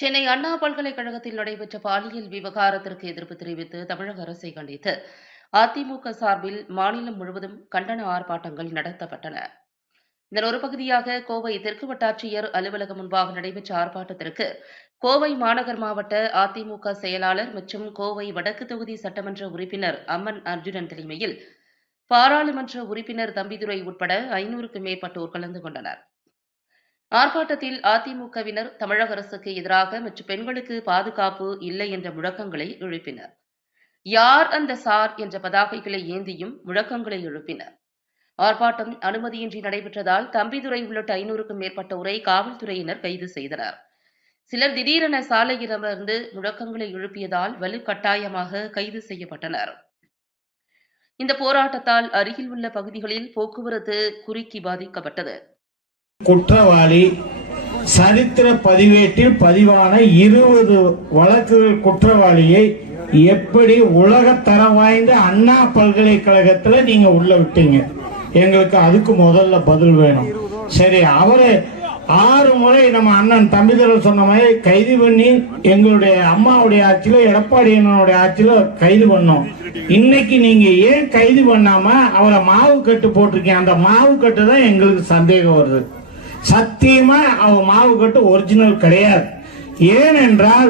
சென்னை அண்ணா பல்கலைக்கழகத்தில் நடைபெற்ற பாலியல் விவகாரத்திற்கு எதிர்ப்பு தெரிவித்து தமிழக அரசை கண்டித்து அதிமுக சார்பில் மாநிலம் முழுவதும் கண்டன ஆர்ப்பாட்டங்கள் நடத்தப்பட்டன. இதன் ஒரு பகுதியாக கோவை தெற்கு வட்டாட்சியர் அலுவலகம் முன்பாக நடைபெற்ற ஆர்ப்பாட்டத்திற்கு கோவை மாநகர் மாவட்ட அதிமுக செயலாளர் மற்றும் கோவை வடக்கு தொகுதி சட்டமன்ற உறுப்பினர் அம்மன் அர்ஜுனன் தலைமையில் பாராளுமன்ற உறுப்பினர் தம்பிதுரை உட்பட 500க்கும் மேற்பட்டோர் கலந்து கொண்டனர். ஆர்ப்பாட்டத்தில் அதிமுகவினர் தமிழக அரசுக்கு எதிராக மற்றும் பெண்களுக்கு பாதுகாப்பு இல்லை என்ற முழக்கங்களை எழுப்பினர். யார் அந்த சார் என்ற பதாகைகளை ஏந்தியும் முழக்கங்களை எழுப்பினர். ஆர்ப்பாட்டம் அனுமதியின்றி நடைபெற்றதால் தம்பிதுரை உள்ளிட்ட 500க்கும் மேற்பட்டோரை காவல்துறையினர் கைது செய்தனர். சிலர் திடீரென சாலையில் அமர்ந்து முழக்கங்களை எழுப்பியதால் வலுக்கட்டாயமாக கைது செய்யப்பட்டனர். இந்த போராட்டத்தால் அருகில் உள்ள பகுதிகளில் போக்குவரத்து குறுக்கி பாதிக்கப்பட்டது. குற்றவாளி சரித்திர பதிவேட்டில் பதிவான 20 வழக்குகள் குற்றவாளியை எப்படி உலகத்தரம் வாய்ந்த அண்ணா பல்கலைக்கழகத்தில் நீங்க உள்ள விட்டீங்க? எங்களுக்கு அதுக்கு முதல்ல பதில் வேணும். சரி, அவரு 6 முறை நம்ம அண்ணன் தம்பிதுரை சொன்ன மாதிரி கைது பண்ணி எங்களுடைய அம்மாவுடைய ஆட்சியில எடப்பாடி அண்ணனுடைய ஆட்சியில கைது பண்ணோம். இன்னைக்கு நீங்க ஏன் கைது பண்ணாம அவரை மாவு கட்டு போட்டிருக்கீங்க? அந்த மாவு கட்டு தான் எங்களுக்கு சந்தேகம் வருது. சத்தியமா அவர் மாவு கட்டு ஒரிஜினல் கிடையாது. ஏனென்றால்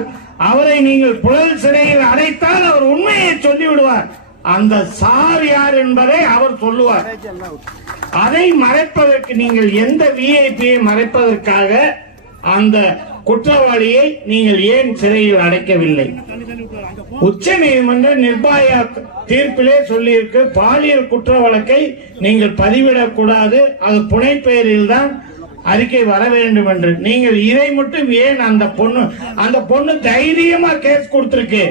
அவரை நீங்கள் புழல் சிறையில் அடைத்தால் அவர் உண்மையை சொல்லிவிடுவார். அந்த சார் யார் என்பதை அவர் சொல்லுவார். அதை மறைப்பதற்கு நீங்கள் எந்த விஐபியை மறைப்பதற்காக அந்த குற்றவாளியை நீங்கள் ஏன் சிறையில் அடைக்கவில்லை? உச்ச நீதிமன்ற நிர்பயா தீர்ப்பிலே சொல்லியிருக்கு, பாலியல் குற்ற வழக்கை நீங்கள் பதிவிடக் கூடாது, அது புனை பெயரில் தான் அறிக்கை வர வேண்டும் என்று. நீங்கள் இதை மட்டும் ஏன்? அந்த பொண்ணு தைரியமா கேஸ் கொடுத்திருக்கு.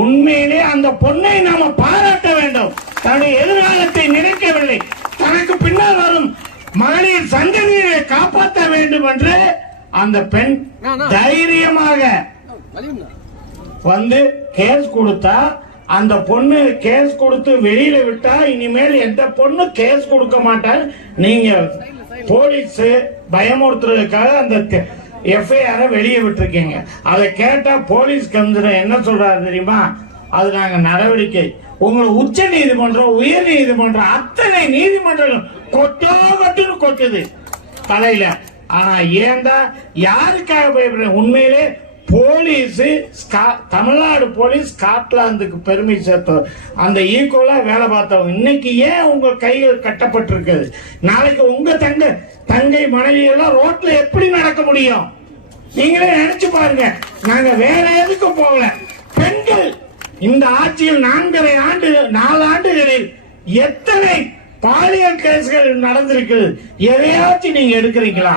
உண்மையிலே அந்த பொண்ணை நாம பாராட்ட வேண்டும். தன்னுடைய எதிர்காலத்தை நினைக்கவில்லை, தனக்கு பின்னால் வரும் மகளிர் சந்ததியை காப்பாற்ற வேண்டும் என்று அந்த பெண் தைரியமாக வந்து கேஸ் கொடுத்தா, அந்த பொண்ணு கேஸ் கொடுத்து வெளியில விட்டா இனிமேல் எந்த பொண்ணு கேஸ் கொடுக்க மாட்டார். நீங்க போலீஸ் பயமுறுத்துறதுக்காக அந்த எஃப்ஐஆர் வெளியே விட்டுருக்கீங்க. அதை கேட்டா போலீஸ் கமிஷனர் என்ன சொல்றாரு தெரியுமா? அது நாங்க நடவடிக்கை, உங்களை உச்ச நீதிமன்றம் உயர் நீதிமன்றம் அத்தனை நீதிமன்றங்கள் கொட்டுன்னு கொட்டுது தலையில. ஆனா ஏன்டா யாருக்காக பயப்படுற? உண்மையிலே போலீஸ் தமிழ்நாடு போலீஸ் ஸ்காட்லாந்துக்கு பெருமை சேர்த்தோம், அந்த ஈக்குவலா வேலை பார்த்தவங்க. இன்னைக்கு ஏன் உங்க கைகள் கட்டப்பட்டிருக்குது? நாளைக்கு உங்க தங்கை மனைவி எல்லாம் ரோட்ல எப்படி நடக்க முடியும்? நீங்களே நினைச்சு பாருங்க. நாங்க வேற எதுக்கும் போகல. பெண்கள் இந்த ஆட்சியில் 4 ஆண்டுகளில் எத்தனை பாலியல் கேஸ்கள் நடந்திருக்கு? எதையாச்சும் நீங்க எடுக்கிறீங்களா?